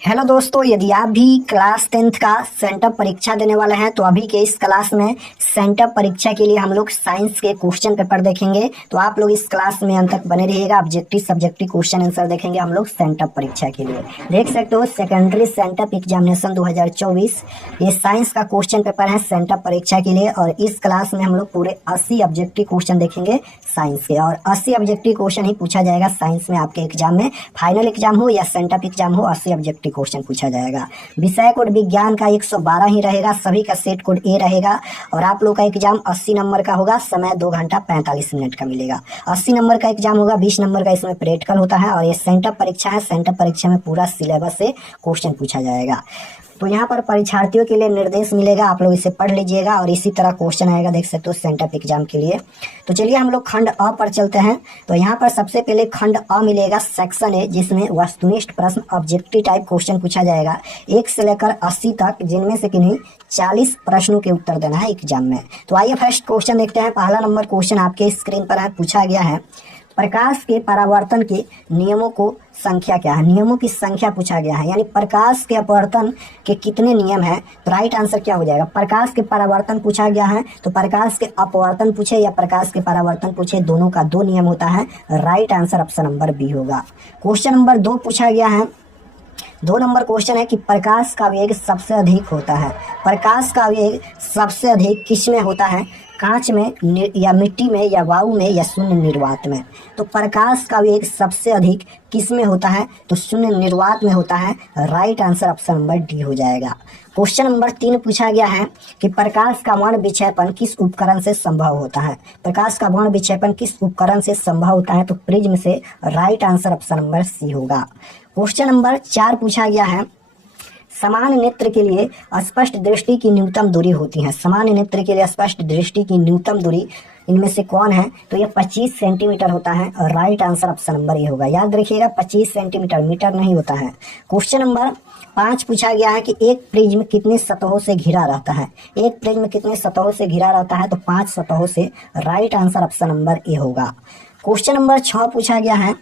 Hello दोस्तों, यदि आप भी क्लास 10th का सेंटअप परीक्षा देने वाले हैं तो अभी के इस क्लास में सेंटअप परीक्षा के लिए हम लोग साइंस के क्वेश्चन पेपर देखेंगे। तो आप लोग इस क्लास में अंत तक बने रहिएगा। ऑब्जेक्टिव सब्जेक्टिव क्वेश्चन आंसर देखेंगे हम लोग सेंटअप परीक्षा के लिए। देख सकते हो सेकेंडरी सेंटअप एग्जामिनेशन 2024 ये साइंस का क्वेश्चन पेपर है सेंटअप परीक्षा के लिए। और इस क्लास में हम लोग पूरे 80 ऑब्जेक्टिव क्वेश्चन देखेंगे साइंस के, और 80 ऑब्जेक्टिव क्वेश्चन ही पूछा जाएगा साइंस में। आपके एग्जाम में फाइनल एग्जाम हो या सेंटअप एग्जाम हो, 80 ऑब्जेक्टिव क्वेश्चन पूछा जाएगा। विषय कोड विज्ञान का 112 ही रहेगा, सभी का सेट कोड ए रहेगा। और आप लोग का एग्जाम 80 नंबर का होगा, समय 2 घंटा 45 मिनट का मिलेगा। 80 नंबर का एग्जाम होगा, 20 नंबर का इसमें प्रैक्टिकल होता है। और ये सेंटअप परीक्षा है, सेंटअप परीक्षा में पूरा सिलेबस से क्वेश्चन पूछा जाएगा। तो यहाँ पर परीक्षार्थियों के लिए निर्देश मिलेगा, आप लोग इसे पढ़ लीजिएगा और इसी तरह क्वेश्चन आएगा, देख सकते हो सेंटअप एग्जाम के लिए। तो चलिए हम लोग खंड अ पर चलते हैं। तो यहाँ पर सबसे पहले खंड अ मिलेगा, सेक्शन ए, जिसमें वस्तुनिष्ठ प्रश्न ऑब्जेक्टिव टाइप क्वेश्चन पूछा जाएगा 1 से लेकर 80 तक, जिनमें से किन्हीं 40 प्रश्नों के उत्तर देना है एग्जाम में। तो आइए फर्स्ट क्वेश्चन देखते हैं। पहला नंबर क्वेश्चन आपके स्क्रीन पर है, पूछा गया है प्रकाश के परावर्तन के नियमों को संख्या क्या है। नियमों की संख्या पूछा गया है, यानी प्रकाश के अपवर्तन के कितने नियम हैं। तो राइट आंसर क्या हो जाएगा। प्रकाश के परावर्तन पूछा गया है तो प्रकाश के अपवर्तन पूछे या प्रकाश के परावर्तन पूछे, दोनों का 2 नियम होता है। Right answer option number B होगा। क्वेश्चन नंबर 2 पूछा गया है। 2 नंबर क्वेश्चन है कि प्रकाश का वेग सबसे अधिक होता है। प्रकाश का वेग सबसे अधिक किस में होता है, कांच में या मिट्टी में या वायु में या शून्य निर्वात में। तो प्रकाश का वेग सबसे अधिक किस में होता है, तो शून्य निर्वात में होता है। Right answer option number D हो जाएगा। क्वेश्चन नंबर 3 पूछा गया है कि प्रकाश का वर्ण विक्षेपण किस उपकरण से संभव होता है। प्रकाश का वर्ण विक्षेपण किस उपकरण से संभव होता है, तो प्रिज्म से। Right answer option number C होगा। क्वेश्चन नंबर 4 पूछा गया है समान नेत्र के लिए स्पष्ट दृष्टि की न्यूनतम दूरी होती है। समान नेत्र के लिए स्पष्ट दृष्टि की न्यूनतम दूरी इनमें से कौन है, तो ये 25 सेंटीमीटर होता है। और right answer option number A होगा। याद रखिएगा 25 सेंटीमीटर, मीटर नहीं होता है। क्वेश्चन नंबर 5 पूछा गया है कि एक प्रिज्म कितने सतहों से घिरा रहता है। एक प्रिज्म कितने सतहों से घिरा रहता है, तो 5 सतहों से। Right answer option number A होगा। क्वेश्चन नंबर 6 पूछा गया है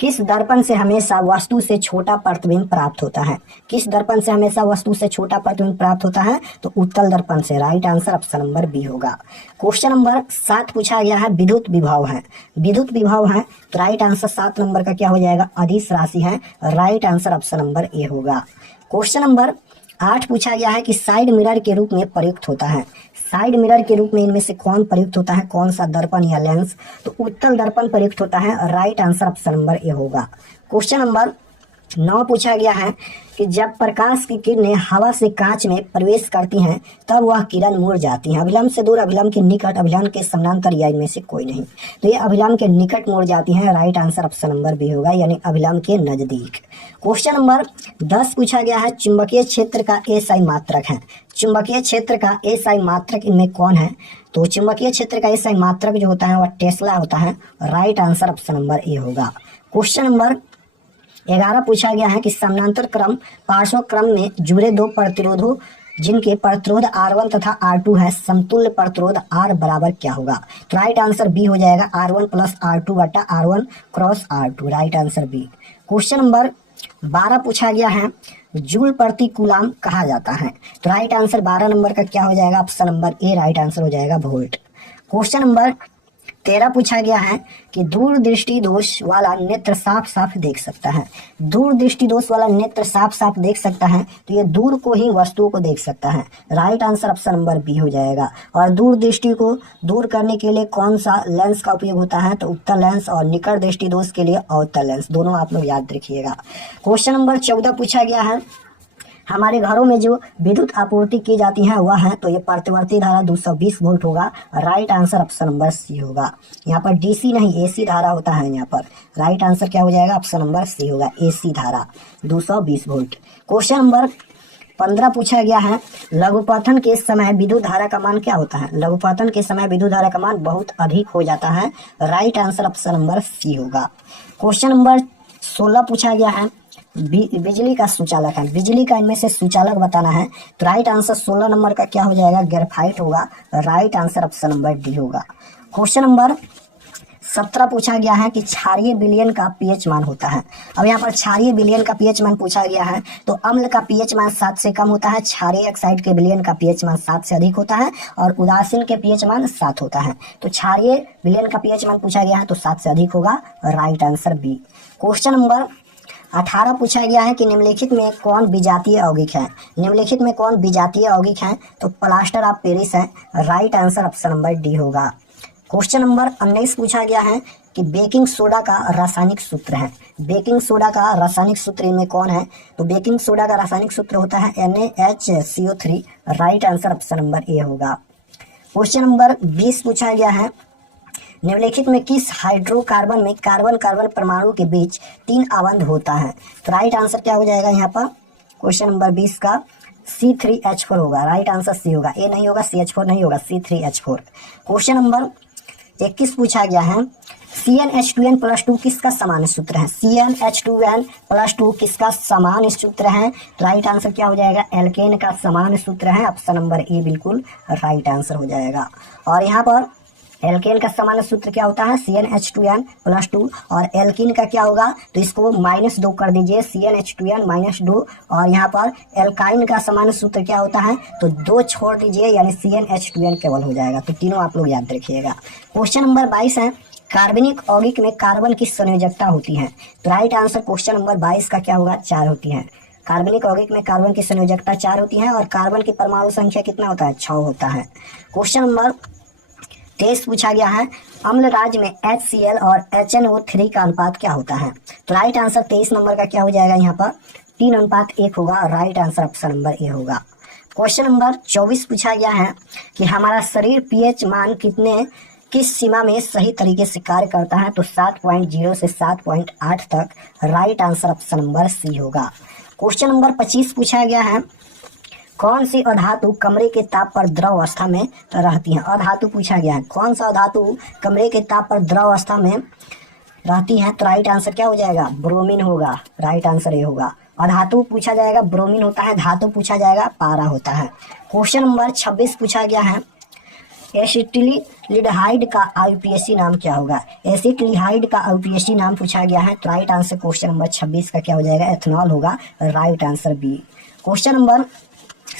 किस दर्पण से हमेशा वस्तु से छोटा प्रतिबिंब प्राप्त होता है। किस दर्पण से हमेशा वस्तु से छोटा प्रतिबिंब प्राप्त होता है, तो उत्तल दर्पण से। Right answer option number B होगा। क्वेश्चन नंबर 7 पूछा गया है विद्युत विभव है। विद्युत विभव है तो राइट आंसर 7 नंबर का क्या हो जाएगा, अदिश राशि है। Right answer option number A होगा। क्वेश्चन नंबर 8 पूछा गया है कि साइड मिरर के रूप में प्रयुक्त होता है। साइड मिरर के रूप में इनमें से कौन प्रयुक्त होता है, कौन सा दर्पण या लेंस, तो उत्तल दर्पण प्रयुक्त होता है। Right answer option number A होगा। क्वेश्चन नंबर 9 पूछा गया है कि जब प्रकाश की किरणें हवा से कांच में प्रवेश करती हैं तब वह किरण मुड़ जाती हैं। अभिलंब से दूर, अभिलंब के निकट, अभिलंब के समानांतर या इनमें से कोई नहीं। तो ये अभिलंब के निकट मुड़ जाती हैं। Right answer option number B होगा, यानी अभिलंब के नजदीक। क्वेश्चन नंबर 10 पूछा गया है चुंबकीय क्षेत्र का एसआई मात्रक है। चुंबकीय क्षेत्र का एसआई मात्रक इनमें कौन है, तो चुंबकीय क्षेत्र का एसआई मात्रक जो होता है वह टेस्ला होता है। Right answer option number A होगा। क्वेश्चन नंबर 11 पूछा गया है कि समानांतर क्रम पार्श्व क्रम में जुड़े 2 प्रतिरोधों जिनके प्रतिरोध R1 तथा R2 है, समतुल्य प्रतिरोध R बराबर क्या होगा। तो राइट आंसर बी हो जाएगा, R1 प्लस R2 बटा R1 cross R2। Right answer B. Question number 12 पूछा गया है जूल प्रति कूलाम कहा जाता है। तो राइट आंसर 12 नंबर का क्या हो जाएगा, ऑप्शन नंबर ए। राइट आंसर हो जाएगा वोल्ट। क्वेश्चन नंबर 13 पूछा गया है कि दूरदृष्टि दोष वाला नेत्र साफ साफ देख सकता है। दूरदृष्टि दोष वाला नेत्र साफ साफ देख सकता है, तो ये दूर को ही वस्तुओं को देख सकता है। Right answer option number B हो जाएगा। और दूरदृष्टि को दूर करने के लिए कौन सा लेंस का उपयोग होता है, तो उत्तल लेंस। और निकट दृष्टि दोष के लिए अवतल लेंस। दोनों आप लोग याद रखिएगा। क्वेश्चन नंबर 14 पूछा गया है हमारे घरों में जो विद्युत आपूर्ति की जाती है वह है, तो ये प्रतिवर्ती धारा 220 वोल्ट होगा। Right answer option number C होगा। यहाँ पर डीसी नहीं एसी धारा होता है यहाँ पर। राइट आंसर क्या हो जाएगा, ऑप्शन नंबर सी होगा, एसी धारा 220 वोल्ट। क्वेश्चन नंबर 15 पूछा गया है लघुपतन के समय विद्युत धारा का मान क्या होता है। लघुपतन के समय विद्युत धारा का मान बहुत अधिक हो जाता है। Right answer option number C होगा। क्वेश्चन नंबर 16 पूछा गया है बिजली का सुचालक है। बिजली का इनमें से सुचालक बताना है, तो राइट आंसर 16 नंबर का क्या हो जाएगा, ग्रेफाइट होगा। Right answer option number D होगा। क्वेश्चन नंबर 17 पूछा गया है कि क्षारीय विलयन का पीएच मान होता है। अब यहाँ पर क्षारीय विलयन का पीएच मान पूछा गया है, तो अम्ल का पीएच मान 7 से कम होता है, क्षारीय ऑक्साइड के विलयन का पीएच मान 7 से अधिक होता है और उदासीन के पीएच मान 7 होता है। तो क्षारीय विलयन का पीएच मान पूछा गया है तो 7 से अधिक होगा, right answer B. Question number 18 पूछा गया है कि निम्नलिखित में कौन विजातीय यौगिक है। निम्नलिखित में कौन विजातीय यौगिक है, तो प्लास्टर ऑफ पेरिस है, right answer option number D होगा। क्वेश्चन नंबर 19 पूछा गया है कि बेकिंग सोडा का रासायनिक सूत्र है। बेकिंग सोडा का रासायनिक सूत्र इनमें कौन है, तो बेकिंग सोडा का रासायनिक सूत्र होता है NaHCO3, right answer option number A होगा। क्वेश्चन नंबर 20 पूछा गया है निम्नलिखित में किस हाइड्रोकार्बन में कार्बन कार्बन परमाणु के बीच 3 आबंध होता है, तो राइट आंसर क्या हो जाएगा यहाँ पर क्वेश्चन नंबर 20 का C3H4 होगा, राइट आंसर सी होगा, ए नहीं होगा, CH4 नहीं होगा, C3H4। क्वेश्चन नंबर 21 पूछा गया है CnH2n+2 किसका सामान्य सूत्र है। CnH2n+2 किसका सामान्य सूत्र है, राइट आंसर क्या हो जाएगा, एल्केन का सामान्य सूत्र है, ऑप्शन नंबर ए बिल्कुल राइट आंसर हो जाएगा। और यहाँ पर एल्केन का सामान्य सूत्र क्या होता है, CnH2n+2, और एल्कीन का क्या होगा, तो इसको -2 कर दीजिए, CnH2n-2, और यहाँ पर एल्काइन का सामान्य सूत्र क्या होता है, तो 2 छोड़ दीजिए, यानी CnH2n केवल हो जाएगा। तो तीनों आप लोग याद रखिएगा। क्वेश्चन नंबर 22 है कार्बनिक यौगिक में कार्बन की संयोजकता होती है, तो राइट आंसर क्वेश्चन नंबर 22 का क्या होगा, 4 होती है। कार्बनिक यौगिक में कार्बन की संयोजकता 4 होती है और कार्बन की परमाणु संख्या कितना होता है, 6 होता है। क्वेश्चन नंबर 23 पूछा गया है अम्ल राज्य में HCl और HNO3 का अनुपात क्या होता है, तो राइट आंसर 23 नंबर का क्या हो जाएगा, यहाँ पर 3:1 होगा, right answer option number A होगा। क्वेश्चन नंबर 24 पूछा गया है कि हमारा शरीर पीएच मान किस सीमा में सही तरीके से कार्य करता है, तो 7.0 से 7.8 तक, right answer option number C होगा। क्वेश्चन नंबर 25 पूछा गया है कौन सी अधातु कमरे के ताप पर द्रव अवस्था में रहती है। अधातु पूछा गया है, कौन सा धातु कमरे के ताप पर द्रव अवस्था में रहती है, तो राइट आंसर क्या हो जाएगा, ब्रोमीन होगा, राइट आंसर ये होगा। अधातु पूछा जाएगा ब्रोमीन होता है, धातु पूछा जाएगा पारा होता है। क्वेश्चन नंबर 26 पूछा गया है एसिटिल्डिहाइड का आईयूपीएसी नाम क्या होगा। एसिटिल्डिहाइड का आईयूपीएसी नाम पूछा गया है, तो राइट आंसर क्वेश्चन नंबर 26 का क्या हो जाएगा, एथेनॉल होगा, right answer B. Question number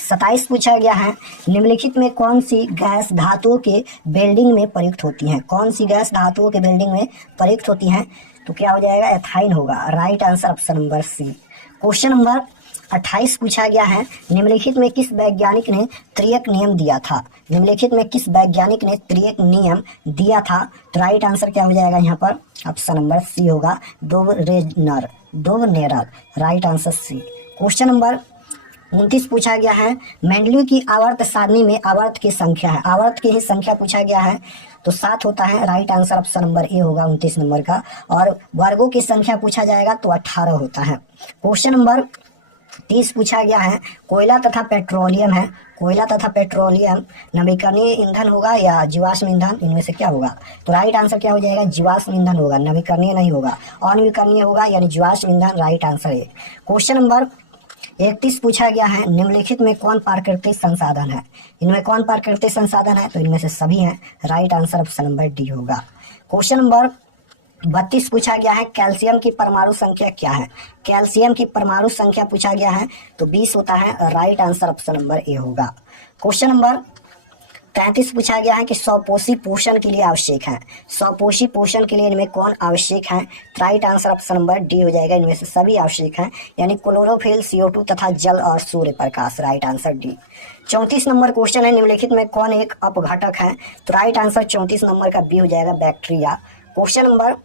27 पूछा गया है निम्नलिखित में कौन सी गैस धातुओं के वेल्डिंग में प्रयुक्त होती है। कौन सी गैस धातुओं के वेल्डिंग में प्रयुक्त होती है, तो क्या हो जाएगा, एथाइन होगा, right answer option number C. Question number 28 पूछा गया है निम्नलिखित में किस वैज्ञानिक ने त्रियक नियम दिया था। निम्नलिखित में किस वैज्ञानिक ने त्रियक नियम दिया था, तो राइट आंसर क्या हो जाएगा, यहाँ पर ऑप्शन नंबर सी होगा, डोवनेरर, right answer C. Question number 29 पूछा गया है मेंडलीव की आवर्त सारणी में आवर्त की संख्या है, आवर्त की ही संख्या पूछा गया है, तो 7 होता है, right answer option number A होगा 29 नंबर का। और वर्गों की संख्या पूछा जाएगा तो 18 होता है। क्वेश्चन नंबर 30 पूछा गया है कोयला तथा पेट्रोलियम है, कोयला तथा पेट्रोलियम नवीकरणीय ईंधन होगा या जीवाश्म ईंधन, इनमें से क्या होगा, तो राइट आंसर क्या हो जाएगा, जीवाश्म ईंधन होगा, नवीकरणीय नहीं होगा, अनवीकरणीय होगा, यानी जीवाश्म ईंधन, राइट आंसर है। क्वेश्चन नंबर 31 पूछा गया है निम्नलिखित में कौन प्राकृतिक संसाधन है। इनमें कौन प्राकृतिक संसाधन है, तो इनमें से सभी हैं, right answer option number D होगा। क्वेश्चन नंबर 32 पूछा गया है कैल्शियम की परमाणु संख्या क्या है। कैल्शियम की परमाणु संख्या पूछा गया है तो 20 होता है, right answer option number A होगा। क्वेश्चन नंबर 33 पूछा गया है कि स्वपोषी पोषण के लिए आवश्यक है। स्वपोषी पोषण के लिए इनमें कौन आवश्यक है, right answer option number D हो जाएगा, इनमें से सभी आवश्यक हैं, यानी क्लोरोफिल, CO2 तथा जल और सूर्य प्रकाश, right answer D. 34 number question है निम्नलिखित में कौन एक अपघटक है, तो राइट आंसर 34 नंबर का बी हो जाएगा, बैक्टीरिया। क्वेश्चन नंबर,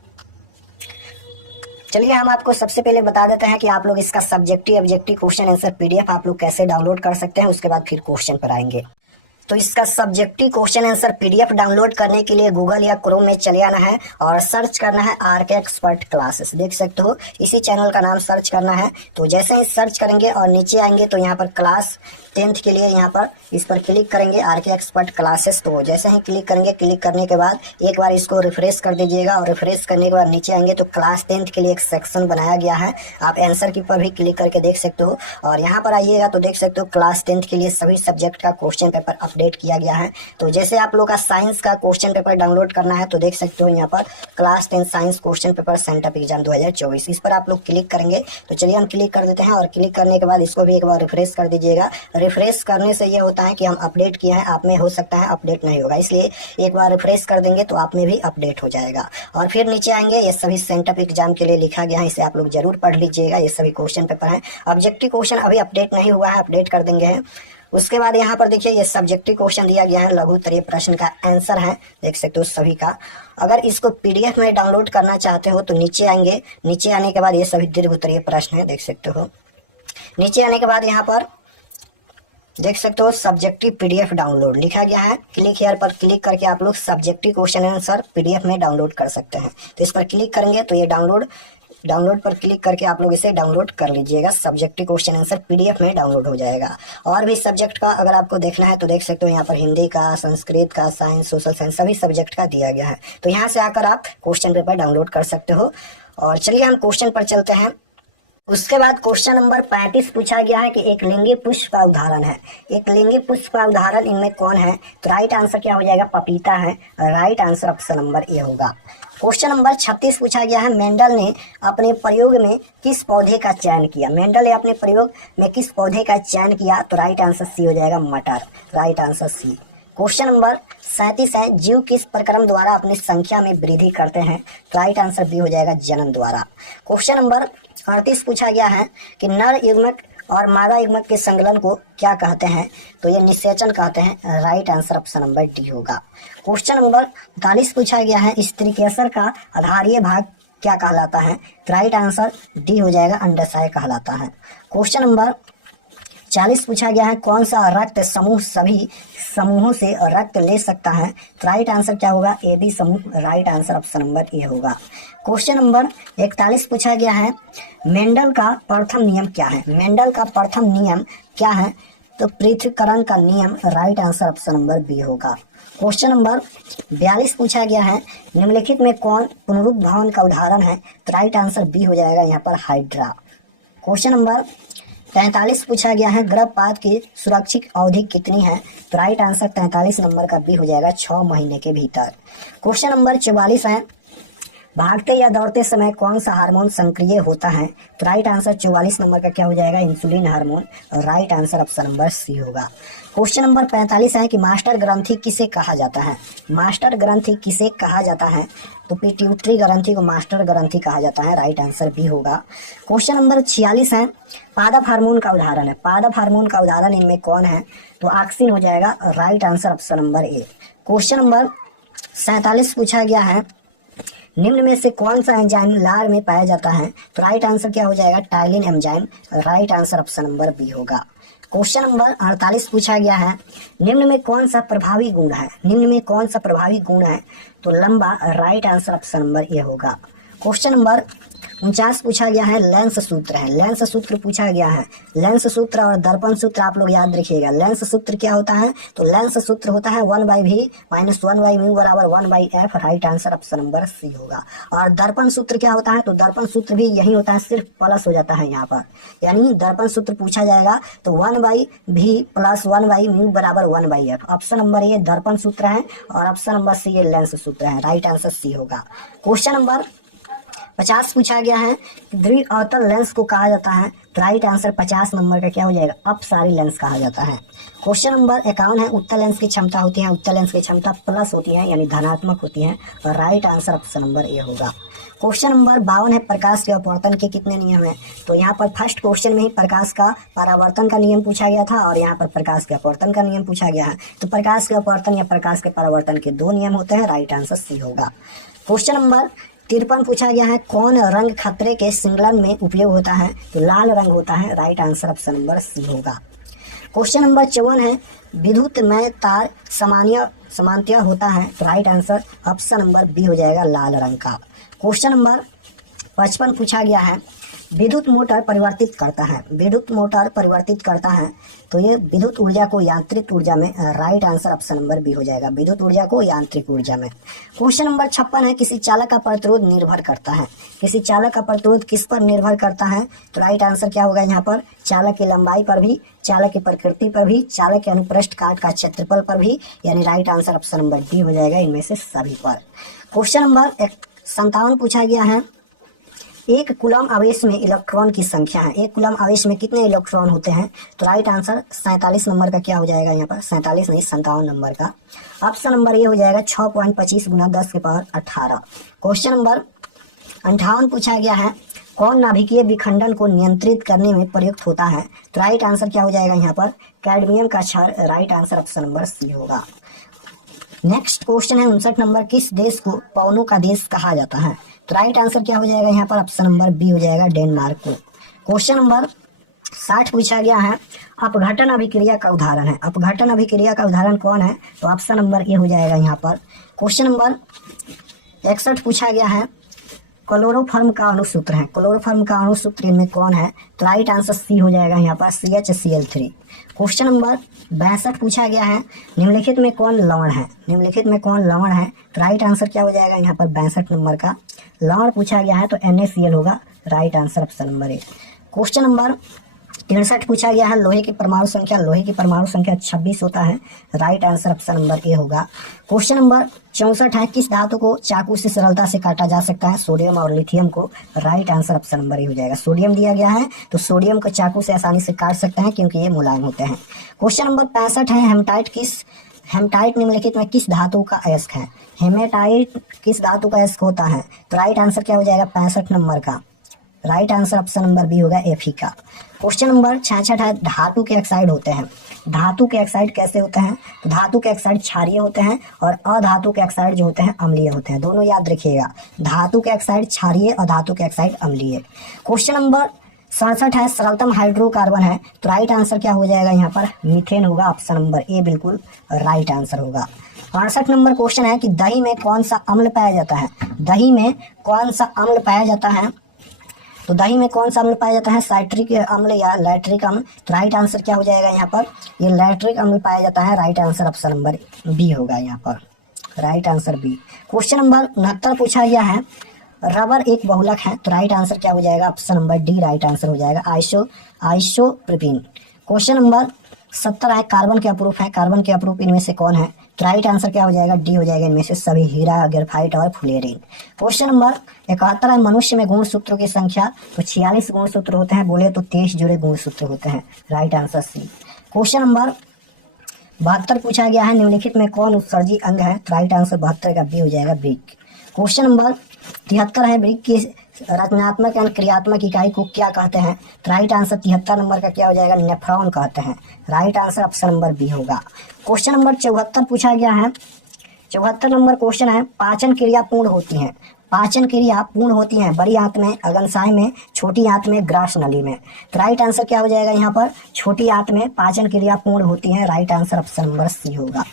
चलिए हम आपको सबसे पहले बता देते हैं कि आप लोग इसका subjective objective question answer PDF आप लोग कैसे डाउनलोड कर सकते हैं, उसके बाद फिर क्वेश्चन पर आएंगे। तो इसका subjective question answer PDF download करने के लिए गूगल या क्रोम में चले आना है और सर्च करना है RK एक्सपर्ट क्लासेस, देख सकते हो इसी चैनल का नाम सर्च करना है। तो जैसे ही सर्च करेंगे और नीचे आएंगे तो यहाँ पर क्लास 10th के लिए यहाँ पर इस पर क्लिक करेंगे RK एक्सपर्ट क्लासेस। तो जैसे ही क्लिक करेंगे, क्लिक करने के बाद एक बार इसको रिफ्रेश कर दीजिएगा और रिफ्रेश करने के बाद नीचे आएंगे तो क्लास 10th के लिए एक सेक्शन बनाया गया है, आप आंसर की पर भी क्लिक करके देख सकते हो। और यहाँ पर आइएगा तो देख सकते हो क्लास 10th के लिए सभी सब्जेक्ट का क्वेश्चन पेपर अपडेट किया गया है। तो जैसे आप लोग का साइंस का क्वेश्चन पेपर डाउनलोड करना है तो देख सकते हो यहाँ पर class 10 science question paper sent up exam 2024, इस पर आप लोग क्लिक करेंगे। तो चलिए हम क्लिक कर देते हैं और क्लिक करने के बाद इसको भी एक बार रिफ्रेश कर दीजिएगा। रिफ्रेश करने से ये होता है कि हम अपडेट किए हैं, आप में हो सकता है अपडेट नहीं होगा, इसलिए एक बार रिफ्रेश कर देंगे तो आप में भी अपडेट हो जाएगा। और फिर नीचे आएंगे, ये सभी सेंटअप एग्जाम के लिए लिखा गया है, इसे आप लोग जरूर पढ़ लीजिएगा। ये सभी क्वेश्चन पेपर हैं। ऑब्जेक्टिव क्वेश्चन अभी अपडेट नहीं हुआ है, अपडेट कर देंगे। उसके बाद यहाँ पर देखिए ये सब्जेक्टिव क्वेश्चन दिया गया है, लघु उत्तरीय प्रश्न का आंसर है, देख सकते हो सभी का। अगर इसको पीडीएफ में डाउनलोड करना चाहते हो तो नीचे आएंगे। नीचे आने के बाद ये सभी दीर्घ उत्तरीय प्रश्न है, देख सकते हो। नीचे आने के बाद यहाँ पर देख सकते हो सब्जेक्टिव पीडीएफ डाउनलोड लिखा गया है। क्लिक हियर पर क्लिक करके आप लोग सब्जेक्टिव क्वेश्चन आंसर पीडीएफ में डाउनलोड कर सकते हैं। तो इस पर क्लिक करेंगे तो ये डाउनलोड पर क्लिक करके आप लोग इसे डाउनलोड कर लीजिएगा। सब्जेक्टिव क्वेश्चन आंसर पीडीएफ में डाउनलोड हो जाएगा। और भी सब्जेक्ट का अगर आपको देखना है तो देख सकते हो यहाँ पर हिंदी का, संस्कृत का, साइंस, सोशल साइंस सभी सब्जेक्ट का दिया गया है। तो यहाँ से आकर आप क्वेश्चन पेपर डाउनलोड कर सकते हो। और चलिए हम क्वेश्चन पर चलते हैं। उसके बाद क्वेश्चन नंबर 35 पूछा गया है कि एक लिंगी पुष्प का उदाहरण है। एक लिंगी पुष्प का उदाहरण इनमें कौन है? तो राइट आंसर क्या हो जाएगा? पपीता है। Right answer option number A होगा। क्वेश्चन नंबर 36 पूछा गया है, मेंडल ने अपने प्रयोग में किस पौधे का चयन किया? मेंडल ने अपने प्रयोग में किस पौधे का चयन किया? तो राइट आंसर सी हो जाएगा, मटर। Right answer C. Question number 37 है, जीव किस प्रक्रम द्वारा अपनी संख्या में वृद्धि करते हैं? तो राइट आंसर बी हो जाएगा, जनन द्वारा। क्वेश्चन नंबर 38 पूछा गया है कि नर युग्मक और मादा युग्मक के संकलन को क्या कहते हैं? तो ये निषेचन कहते हैं। Right answer option number D होगा। क्वेश्चन नंबर 39 पूछा गया है, स्त्रीकेसर का आधारीय भाग क्या कहलाता है? तो राइट आंसर डी हो जाएगा, अंडाशय कहलाता है। क्वेश्चन नंबर 40 पूछा गया है, कौन सा रक्त समूह सभी समूहों से रक्त ले सकता है? तो राइट आंसर क्या होगा? ए बी समूह। Right answer option number A होगा। क्वेश्चन नंबर 41 पूछा गया है, मेंडल का प्रथम नियम क्या है? मेंडल का प्रथम नियम क्या है? तो पृथक्करण का नियम। Right answer option number B होगा। क्वेश्चन नंबर 42 पूछा गया है, निम्नलिखित में कौन पुनरुक्त भवन का उदाहरण है? तो राइट आंसर बी हो जाएगा यहाँ पर, हाइड्रा। क्वेश्चन नंबर 43 पूछा गया है, गर्भपात की सुरक्षित अवधि कितनी है? तो राइट आंसर 43 नंबर का बी हो जाएगा, 6 महीने के भीतर। क्वेश्चन नंबर 44 है, भागते या दौड़ते समय कौन सा हार्मोन सक्रिय होता है? तो राइट आंसर 44 नंबर का क्या हो जाएगा? Insulin hormone. Right answer option number C होगा। क्वेश्चन नंबर 45 है कि मास्टर ग्रंथि किसे कहा जाता है? मास्टर ग्रंथि किसे कहा जाता है? तो पिट्यूटरी ग्रंथि को मास्टर ग्रंथि कहा जाता है। राइट आंसर बी होगा। क्वेश्चन नंबर 46 है, पादप हार्मोन का उदाहरण है। पादप हार्मोन का उदाहरण इनमें कौन है? तो ऑक्सिन हो जाएगा। राइट आंसर ऑप्शन नंबर ए। क्वेश्चन नंबर 47 पूछा गया है, निम्न में से कौन सा एंजाइम लार में पाया जाता है? तो राइट आंसर क्या हो जाएगा? Ptyalin enzyme. Right answer option number B होगा। क्वेश्चन नंबर 48 पूछा गया है, निम्न में कौन सा प्रभावी गुण है? निम्न में कौन सा प्रभावी गुण है? तो लंबा। Right answer option number A होगा। क्वेश्चन नंबर 49 पूछा गया है, लेंस सूत्र है। लेंस सूत्र पूछा गया है। लेंस सूत्र और दर्पण सूत्र आप लोग याद रखिएगा। लेंस सूत्र क्या होता है? तो लेंस सूत्र होता है 1/v माइनस 1/μ बराबर 1/f। Right answer option number C होगा। और दर्पण सूत्र क्या होता है? तो दर्पण सूत्र भी यही होता है, सिर्फ प्लस हो जाता है यहाँ पर, यानी दर्पण सूत्र पूछा जाएगा तो 1/v प्लस 1/μ बराबर 1/f। ऑप्शन नंबर ए दर्पण सूत्र है और ऑप्शन नंबर सी ये लेंस सूत्र है। राइट आंसर सी होगा। क्वेश्चन नंबर 50 पूछा गया है, द्विअवतल लेंस को कहा जाता है। राइट आंसर 50 नंबर का क्या हो जाएगा? अपसारी लेंस कहा जाता है। क्वेश्चन नंबर 51 है, उत्तल लेंस की क्षमता होती है। उत्तल लेंस की क्षमता प्लस होती है, यानी धनात्मक होती है। और right answer option number A होगा। क्वेश्चन नंबर 52 है, प्रकाश के अपवर्तन के कितने नियम हैं? तो यहाँ पर फर्स्ट क्वेश्चन में ही प्रकाश का परावर्तन का नियम पूछा गया था और यहाँ पर प्रकाश के अपवर्तन का नियम पूछा गया है। तो प्रकाश के अपवर्तन या प्रकाश के परावर्तन के 2 नियम होते हैं। राइट आंसर सी होगा। क्वेश्चन नंबर 53 पूछा गया है, कौन रंग खतरे के सिंगलन में उपयोग होता है? तो लाल रंग होता है। Right answer option number C होगा। क्वेश्चन नंबर 54 है, विद्युतमय तार समान्य होता है। तो right answer option number B हो जाएगा, लाल रंग का। क्वेश्चन नंबर 55 पूछा गया है, विद्युत मोटर परिवर्तित करता है, विद्युत मोटर परिवर्तित करता है, तो ये विद्युत ऊर्जा को यांत्रिक ऊर्जा में, right answer option number B हो जाएगा, विद्युत ऊर्जा को यांत्रिक ऊर्जा में। क्वेश्चन नंबर 56 है, किसी चालक का प्रतिरोध निर्भर करता है, किसी चालक का प्रतिरोध किस पर निर्भर करता है, तो राइट आंसर क्या होगा यहाँ पर, चालक की लंबाई पर भी, चालक की प्रकृति पर भी, चालक के अनुप्रस्थ काट का क्षेत्रफल पर भी, यानी right answer option number D हो जाएगा इनमें से सभी पर। क्वेश्चन नंबर 57 पूछा गया है, एक कूलम आवेश में इलेक्ट्रॉन की संख्या है, एक कूलम आवेश में कितने इलेक्ट्रॉन होते हैं, तो राइट आंसर 47 नंबर का क्या हो जाएगा यहाँ पर, 47 नहीं 57 नंबर का ऑप्शन नंबर ये हो जाएगा 6.25 गुना 10 के पावर 18। क्वेश्चन नंबर 58 पूछा गया है, कौन नाभिकीय विखंडन को नियंत्रित करने में प्रयुक्त होता है, तो राइट आंसर क्या हो जाएगा यहाँ पर, कैडमियम का क्षार, right answer option number C होगा। नेक्स्ट क्वेश्चन है 59 नंबर, किस देश को पवनों का देश कहा जाता है, तो राइट आंसर क्या हो जाएगा यहाँ पर, ऑप्शन नंबर बी हो जाएगा, डेनमार्क को। क्वेश्चन नंबर 60 पूछा गया है, अपघटन अभिक्रिया का उदाहरण है, अपघटन अभिक्रिया का उदाहरण कौन है, तो ऑप्शन नंबर ए हो जाएगा यहाँ पर। क्वेश्चन नंबर 61 पूछा गया है, क्लोरोफॉर्म का अणुसूत्र है, क्लोरोफॉर्म का अणुसूत्र इनमें कौन है, तो राइट आंसर सी हो जाएगा यहाँ पर, CHCl3। क्वेश्चन नंबर 62 पूछा गया है, निम्नलिखित में कौन लवण है, निम्नलिखित में कौन लवण है, तो राइट आंसर क्या हो जाएगा यहाँ पर, 62 नंबर का लवण पूछा गया है, तो NaCl होगा, राइट आंसर ऑप्शन नंबर ए। क्वेश्चन नंबर 63 पूछा गया है, लोहे की परमाणु संख्या, लोहे की परमाणु संख्या 26 होता है, right answer option number A होगा। क्वेश्चन नंबर 64 है, किस धातु को चाकू से सरलता से काटा जा सकता है, सोडियम और लिथियम को, राइट आंसर ऑप्शन नंबर ए हो जाएगा। सोडियम दिया गया है तो सोडियम को चाकू से आसानी से काट सकते हैं क्योंकि ये मुलायम होते हैं। क्वेश्चन नंबर 65 है, हेमेटाइट निम्नलिखित में किस धातु का अयस्क है, हेमेटाइट किस धातु का अयस्क होता है, तो राइट आंसर क्या हो जाएगा, 65 नंबर का, right answer option number B होगा, Fe का। क्वेश्चन नंबर 66 है, धातु के ऑक्साइड होते हैं, धातु के ऑक्साइड कैसे होते हैं, तो धातु के ऑक्साइड क्षारीय होते हैं और अधातु के ऑक्साइड जो होते हैं अम्लीय होते हैं, दोनों याद रखिएगा, धातु के ऑक्साइड क्षारीय और धातु के ऑक्साइड अम्लीय। क्वेश्चन नंबर 67 है, सरलतम हाइड्रोकार्बन है, तो राइट आंसर क्या हो जाएगा यहाँ पर, मीथेन होगा, ऑप्शन नंबर ए बिल्कुल राइट आंसर होगा। 68 नंबर क्वेश्चन है कि दही में कौन सा अम्ल पाया जाता है, दही में कौन सा अम्ल पाया जाता है, तो दही में कौन सा अम्ल पाया जाता है, साइट्रिक अम्ल या लैक्टिक अम्ल, तो राइट आंसर क्या हो जाएगा यहाँ पर, ये लैक्टिक अम्ल पाया जाता है, right answer option number B होगा यहाँ पर, right answer B. Question number 69 पूछा गया है, रबर एक बहुलक है, तो राइट आंसर क्या हो जाएगा, option number D right answer हो जाएगा, आइसोप्रोपीन। क्वेश्चन नंबर 70 है, कार्बन के अपरूप है, कार्बन के अपरूप इनमें से कौन है, तो राइट आंसर क्या हो जाएगा, डी हो जाएगा इनमें से सभी, हीरा, ग्रेफाइट और फुलेरिन। क्वेश्चन नंबर 71 है, मनुष्य में गुणसूत्रों की संख्या, तो 46 गुणसूत्र होते हैं, बोले तो 23 जुड़े गुणसूत्र होते हैं, right answer C. Question number 72 पूछा गया है, निम्नलिखित में कौन उत्सर्जी अंग है, तो राइट आंसर 72 का बी हो जाएगा, ब्रिक। क्वेश्चन नंबर 73 है, ब्रिक की रचनात्मक या क्रियात्मक इकाई को क्या कहते हैं, तो राइट आंसर 73 नंबर का क्या हो जाएगा, नेफ्रॉन कहते हैं, right answer option number B होगा। क्वेश्चन नंबर 74 पूछा गया है, 74 नंबर क्वेश्चन है, पाचन क्रिया पूर्ण होती है, पाचन क्रिया पूर्ण होती है बड़ी आंत में, अग्नाशय में, छोटी आंत में, ग्रास नली में, तो राइट आंसर क्या हो जाएगा यहाँ पर, छोटी आंत में पाचन क्रिया पूर्ण होती है, right answer option number C होगा।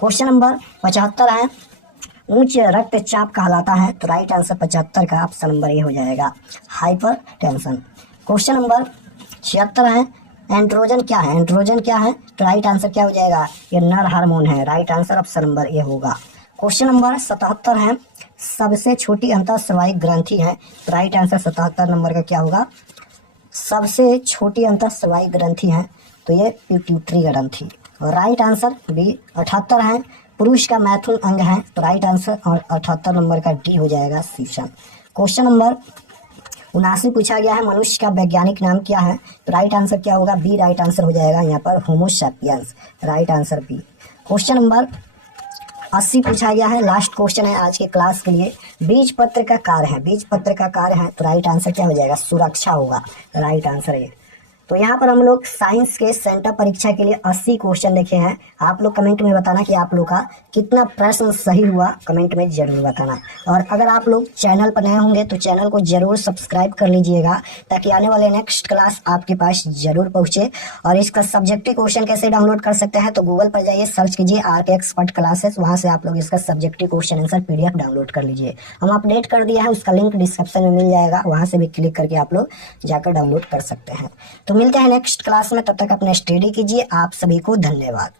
क्वेश्चन नंबर 75 है, उच्च रक्तचाप कहलाता है, तो राइट आंसर 75 का ऑप्शन नंबर ए हो जाएगा, हाइपर टेंशन। क्वेश्चन नंबर 76 है, एंड्रोजन क्या है, एंड्रोजन क्या है, तो राइट आंसर क्या हो जाएगा, ये नर हार्मोन है, right answer option number A होगा। क्वेश्चन नंबर 77 है, सबसे छोटी अंतःस्रावी ग्रंथि है, तो राइट आंसर 77 नंबर का क्या होगा, सबसे छोटी अंतःस्रावी ग्रंथि है, तो ये पिट्यूटरी ग्रंथि, और राइट आंसर बी। 78 है, पुरुष का मैथुन अंग है, तो राइट आंसर और 78 नंबर का डी हो जाएगा, सीशन। क्वेश्चन नंबर 79 पूछा गया है, मनुष्य का वैज्ञानिक नाम क्या है, तो राइट आंसर क्या होगा, बी राइट आंसर हो जाएगा यहाँ पर, homo sapiens, right answer B. Question number 80 पूछा गया है, लास्ट क्वेश्चन है आज के क्लास के लिए, बीज पत्र का कार्य है, बीज पत्र का कार्य है, तो राइट आंसर क्या हो जाएगा, सुरक्षा होगा, राइट आंसर ये। तो यहाँ पर हम लोग साइंस के सेंटर परीक्षा के लिए 80 क्वेश्चन देखे हैं। आप लोग कमेंट में बताना कि आप लोग का कितना प्रश्न सही हुआ, कमेंट में जरूर बताना। और अगर आप लोग चैनल पर नए होंगे तो चैनल को जरूर सब्सक्राइब कर लीजिएगा, ताकि आने वाले नेक्स्ट क्लास आपके पास जरूर पहुंचे। और इसका सब्जेक्टिव क्वेश्चन कैसे डाउनलोड कर सकते हैं, तो गूगल पर जाइए, सर्च कीजिए RK एक्सपर्ट क्लासेस, वहां से आप लोग इसका subjective question answer PDF download कर लीजिए। हम अपडेट कर दिया है, उसका लिंक डिस्क्रिप्शन में मिल जाएगा, वहां से भी क्लिक करके आप लोग जाकर डाउनलोड कर सकते हैं। तो मिलते हैं नेक्स्ट क्लास में, तब तक अपना स्टडी कीजिए। आप सभी को धन्यवाद।